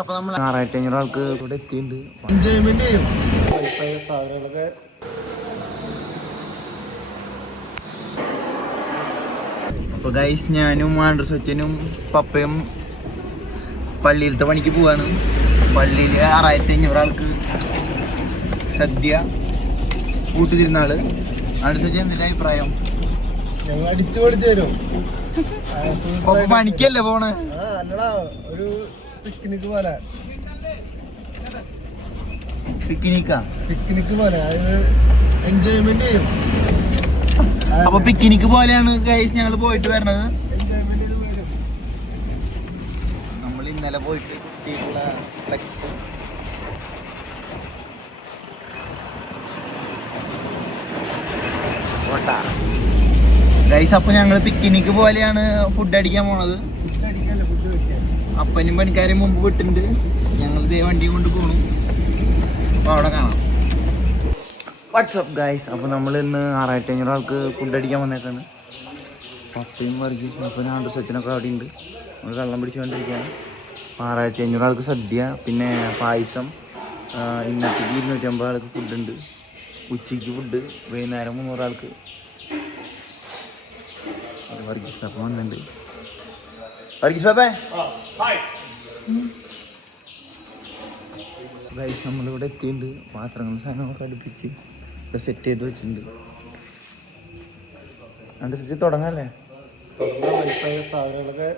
അപ്പൊ നമ്മൾ 6500 ആൾക്ക് ഇവിടെ എത്തിയിട്ടുണ്ട്. എൻജോയ്മെന്റ് ചെയ്യും. സാധനങ്ങളൊക്കെ അപ്പൊ ഗൈസ് ഞാനും ആൻഡ്രൂ സച്ചിനും പപ്പയും പള്ളിയിലത്തെ പണിക്ക് പോവാണ്. പള്ളിയിൽ 6500 ആൾക്ക് സദ്യ കൂട്ടുതിരുന്നാള്. ആൻഡ്രൂ സച്ചിൻ എന്തിന്റെ അഭിപ്രായം? ഞങ്ങൾ അടിച്ചു പൊളിച്ചു വരും. പണിക്കല്ലേ പോണേ? അല്ലടാ, ഒരു പിക്നിക് പോലെ. പിക്നിക് പോലെ എൻജോയ്മെന്റ് ചെയ്യും. അപ്പൊ പിക്നിക് പോലെയാണ് ഗൈസ് ഞങ്ങൾ പോയിട്ട് വരണത്. എൻജോയ്മെന്റ് ചെയ്ത് വരും. നമ്മൾ ഇന്നലെ പോയിട്ട് കിട്ടിയിട്ടുള്ള ഫ്ലെക്സ് ഗൈസ്. അപ്പൊ ഞങ്ങള് പിക്നിക് പോലെയാണ് ഫുഡ് അടിക്കാൻ പോണത്. അപ്പനും പണിക്കാരും മുമ്പ് വിട്ടിട്ടുണ്ട്. ഞങ്ങൾ ഇതേ വണ്ടി കൊണ്ട് പോണു. അപ്പൊ അവിടെ കാണാം. WhatsApp guys. അപ്പോൾ നമ്മൾ ഇന്ന് 6500 ആൾക്ക് ഫുഡ് അടിക്കാൻ വന്നേക്കാണ്. പപ്പയും വർഗീസും അപ്പനും ആൻഡ്രൂ സച്ചിനൊക്കെ അവിടെ ഉണ്ട്. നമ്മൾ വെള്ളം പിടിച്ചുകൊണ്ടിരിക്കുകയാണ്. 6500 ആൾക്ക് സദ്യ, പിന്നെ പായസം, ഇന്നത്തേക്ക് 250 ആൾക്ക് ഫുഡുണ്ട്. ഉച്ചയ്ക്ക് ഫുഡ്, വൈകുന്നേരം 300 ആൾക്ക്. വർഗീസ് പാപ്പ വന്നിട്ടുണ്ട്. വർഗീസ് പാപ്പേ ഗൈസ്, നമ്മളിവിടെ എത്തിയിട്ടുണ്ട്. പാത്രങ്ങളും സാധനങ്ങളൊക്കെ അടുപ്പിച്ച് സെറ്റ് ചെയ്ത് വെച്ചിട്ടുണ്ട്. അനുസരിച്ച് തുടങ്ങല്ലേ? സാധനങ്ങളൊക്കെ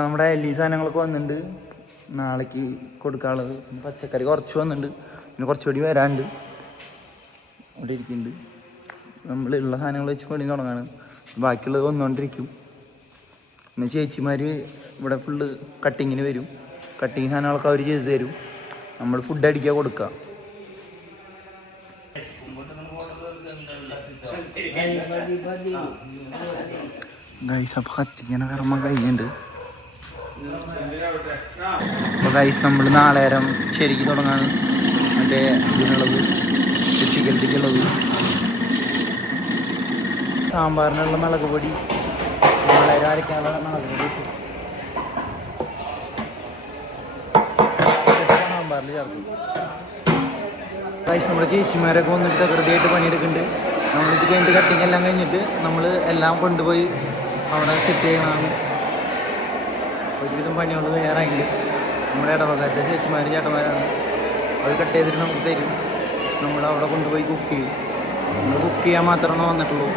നമ്മുടെ എല്ലി സാധനങ്ങളൊക്കെ വന്നിട്ടുണ്ട്. നാളേക്ക് കൊടുക്കാനുള്ളത്. പച്ചക്കറി കുറച്ച് വന്നിട്ടുണ്ട്. പിന്നെ കുറച്ചുകൂടി വരാനുണ്ട്. അവിടെ ഇരിക്കുന്നുണ്ട്. നമ്മളുള്ള സാധനങ്ങൾ വെച്ച് പണി തുടങ്ങാണ്. ബാക്കിയുള്ളത് വന്നുകൊണ്ടിരിക്കും. പിന്നെ ചേച്ചിമാർ ഇവിടെ ഫുള്ള് കട്ടിങ്ങിന് വരും. കട്ടിങ് സാധനങ്ങളൊക്കെ അവർ ചെയ്ത് തരും. നമ്മൾ ഫുഡ് അടിക്കാൻ കൊടുക്കുക. ഗൈസ്, അപ്പോൾ കത്തിക്കണ കർമ്മം കഴിഞ്ഞിട്ടുണ്ട്. അപ്പോൾ ഗൈസ്, നമ്മൾ നാളേരം ശരിക്ക് തുടങ്ങാണ്. മറ്റേ ഇതിനുള്ളത്, ഉച്ചക്കലത്തേക്കുള്ളത്. സാമ്പാറിനുള്ള മുളക് പൊടി, നാളേരം അരയ്ക്കാനുള്ള മുളക് പൊടി സാമ്പാറിൽ ചേർക്കും. ഗൈസ്, നമ്മുടെ ചേച്ചിമാരൊക്കെ വന്നിട്ട് വെറുതെയായിട്ട് പണിയെടുക്കുന്നുണ്ട്. നമ്മളിത് കഴിഞ്ഞിട്ട് കട്ടിങ് എല്ലാം കഴിഞ്ഞിട്ട് നമ്മൾ എല്ലാം കൊണ്ടുപോയി അവിടെ സെറ്റ് ചെയ്യണമെന്ന്. ഒരുവിധം പണികൾ തയ്യാറായിട്ടുണ്ട്. നമ്മുടെ ഇടവകാലത്തെ ചേച്ചിമാർ ചേട്ടന്മാരാണ്. അവർ കട്ട് ചെയ്തിട്ട് നമുക്ക് തരും. നമ്മൾ അവിടെ കൊണ്ടുപോയി കുക്ക് ചെയ്യും. നമ്മൾ കുക്ക് ചെയ്യാൻ മാത്രമേ വന്നിട്ടുള്ളൂ.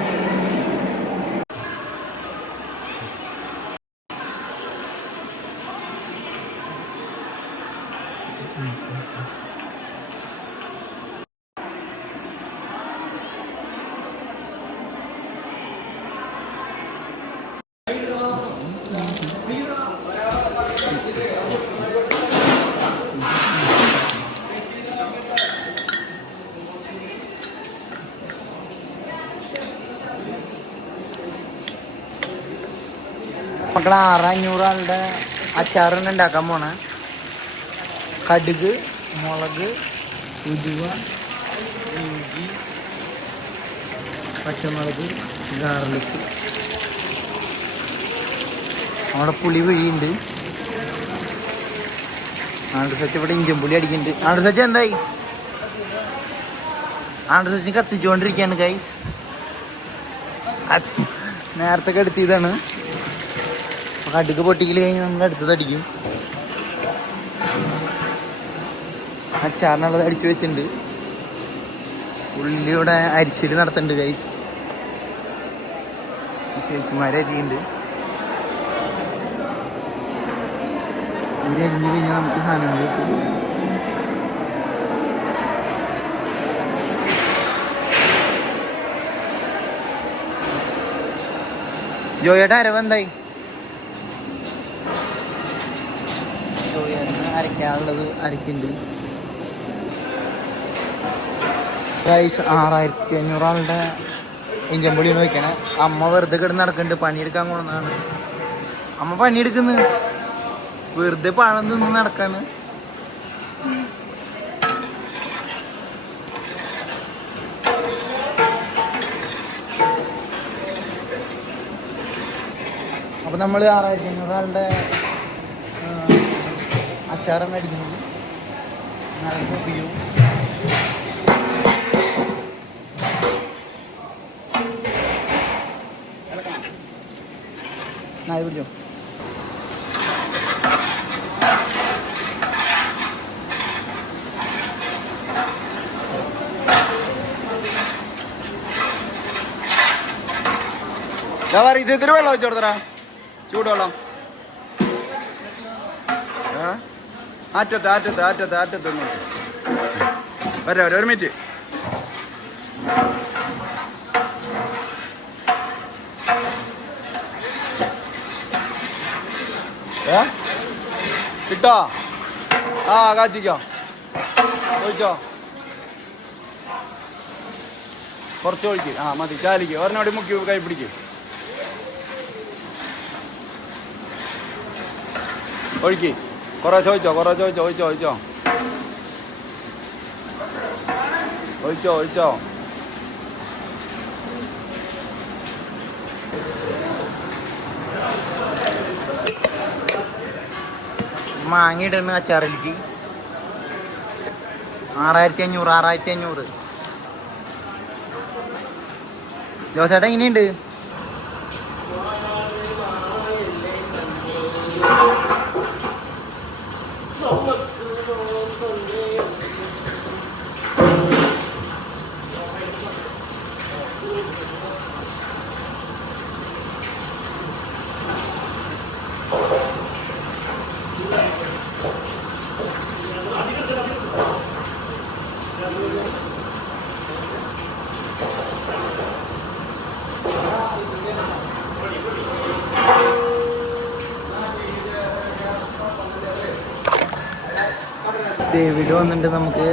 മക്കളെ 600 ആളുടെ അച്ചാറാണ് ഉണ്ടാക്കാൻ പോണേ. കടുക്, മുളക്, ഉലുവ, ഇഞ്ചി, പച്ചമുളക്, ഗാർലിക്. അവിടെ പുളി വഴിയുണ്ട്. ആൻഡ്രൂ സച്ച് ഇവിടെ ഇഞ്ചൻ പുളി അടിക്കുന്നുണ്ട്. ആൻഡ്രൂ സച്ച് എന്തായി? ആൻഡ്രൂ സച്ച് കത്തിച്ചുകൊണ്ടിരിക്കുകയാണ് ഗൈസ്. അത് നേരത്തെ കെടുത്തിയതാണ്. കടുക് പൊട്ടിക്കൽ കഴിഞ്ഞ് നമ്മൾ അടുത്തത് അടിക്കും. അച്ചാറിനുള്ളത് അടിച്ചു വെച്ചിട്ടുണ്ട്. ഉള്ളി ഇവിടെ അരിച്ചിൽ നടത്തുന്നുണ്ട് ഗൈസ്. ചേച്ചിമാരെ അരിയുണ്ട്. ഇവര് അരിഞ്ഞ് കഴിഞ്ഞാൽ നമുക്ക് സാധനങ്ങൾ കിട്ടും. ജോയേട്ട അരവെന്തായി? അരയ്ക്കാനുള്ളത് അരക്കുന്നുണ്ട്. ഗൈസ്, 6500 ആളുടെ ഇഞ്ചമ്പുളിയാണ് വയ്ക്കണേ. അമ്മ വെറുതെ കിടന്ന് നടക്കുന്നുണ്ട്. പണിയെടുക്കാൻ കൊണ്ടാണ് അമ്മ പണിയെടുക്കുന്നത്. വെറുതെ പഴം തിന്ന് നടക്കാണ്. അപ്പോൾ നമ്മൾ 6500 ആളുടെ അച്ചാറാണ് അടിക്കുന്നത്. നല്ല കുപ്പിയും അത് പിടിച്ചോ. ഇതിന് വെള്ളം വെച്ചു കൊടുത്തരാ, ചൂടുവെള്ളം. ആറ്റത്ത് വരാ ഒരു മിനിറ്റ്. കിട്ടോ? കാച്ചിക്കോ, ഒഴിച്ചോ, കുറച്ച് ഒഴിക്ക്. മതി, ചാലിക്ക് ഒരെണ്ണോടി മുക്കി കൈ പിടിക്ക്. ഒഴിക്ക്, കുറേശ്ശെ ഒഴിച്ചോ, ഒഴിച്ചോ. മാങ്ങ ഇടുന്ന അച്ചാറിലേക്ക് 6500. ജോസേട്ടാ എങ്ങനെയുണ്ട്? ഡേവിഡ് വന്നിട്ട് നമുക്ക്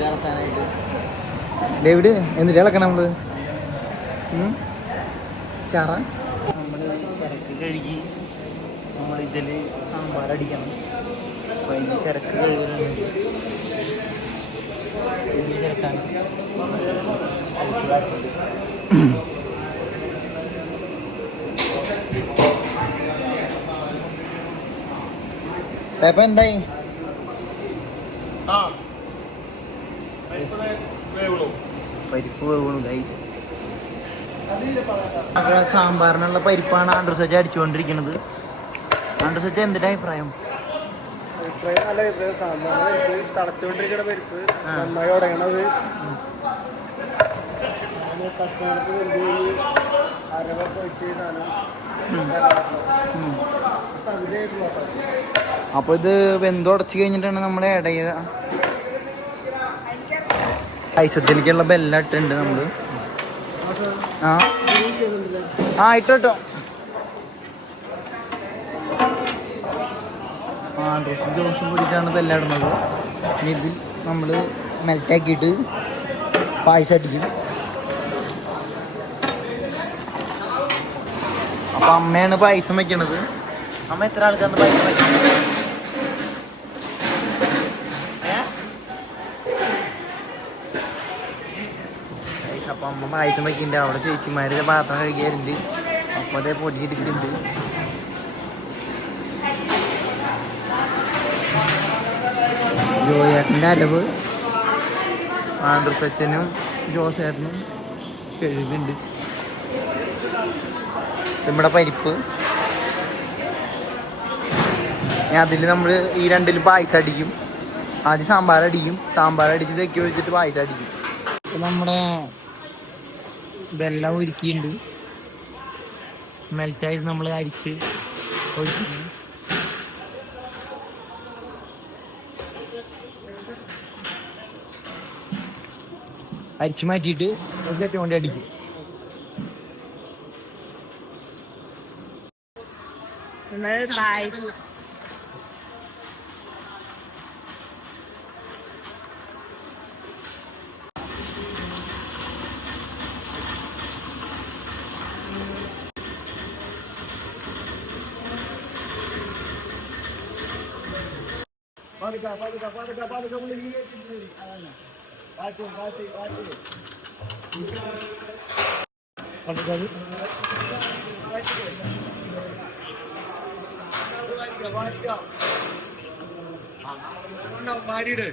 ഇളക്കാനായിട്ട്. ഡേവിഡ് എന്നിട്ട് ഇളക്കണം നമ്മള് ചാറ. നമ്മൾ ചരക്ക് കഴുകി നമ്മളിതിൽ സാമ്പാർ അടിക്കണം. അപ്പോൾ അതിന് ചരക്ക് കഴുകുന്നുണ്ട്. വലിയ ചരക്കാണ്. പേപ്പ എന്തായി? പരിപ്പ് വേവുള്ളൂ ഗൈസ്. സാമ്പാറിനുള്ള പരിപ്പാണ് ആൻഡ്രൂസച്ച അടിച്ചുകൊണ്ടിരിക്കുന്നത്. ആൻഡ്രൂസച്ച എന്തിന്റെ അഭിപ്രായം? നല്ല അഭിപ്രായം. സാമ്പാർ തളച്ചുകൊണ്ടിരിക്കുന്ന പരിപ്പ് നന്നായി ഉടങ്ങണത്. തക്കാലത്ത് വേണ്ടി അരവ പോയിട്ട് അപ്പോൾ ഇത് വെന്തുടച്ച് കഴിഞ്ഞിട്ടാണ് നമ്മുടെ ഇടയുക. പൈസത്തിലേക്കുള്ള ബെല്ലാം ഇട്ടുണ്ട് നമ്മൾ. ഇട്ടോ ദോശം കൂടിയിട്ടാണ് ബെല്ലാം ഇടുന്നത്. ഇനി ഇതിൽ നമ്മൾ മെൽറ്റാക്കിയിട്ട് പായസം അടിക്കും. അപ്പം അമ്മയാണ് പായസം വയ്ക്കണത്. അമ്മ എത്ര ആൾക്കാണ് പായസം വയ്ക്കുന്നത്? അപ്പം അമ്മ പായസം വയ്ക്കുന്നുണ്ട്. അവിടെ ചേച്ചിമാരുടെ പാത്രം കഴുകിയാറുണ്ട്. അപ്പം അതേ പൊടിയെടുക്കുന്നുണ്ട്. ജോയേട്ടൻ്റെ അലവ് ആൻഡ്രൂസച്ചനും ജോസേട്ടനും കഴുകുന്നുണ്ട്. നമ്മുടെ പരിപ്പ് അതിൽ നമ്മൾ ഈ രണ്ടിലും പായസം അടിക്കും. ആദ്യം സാമ്പാർ അടിക്കും. സാമ്പാർ അടിച്ച് തെക്കി വെച്ചിട്ട് പായസം അടിക്കും. ഇപ്പം നമ്മുടെ വെള്ളം ഉരുക്കിയിട്ടുണ്ട്. മെൽറ്റായിട്ട് നമ്മൾ അരിച്ച് ഒഴിക്കുന്നു. അരിച്ച് മാറ്റിയിട്ട് ഒരു ചട്ടി കൊണ്ട് അടിക്കും. ഭാര്യയുടെ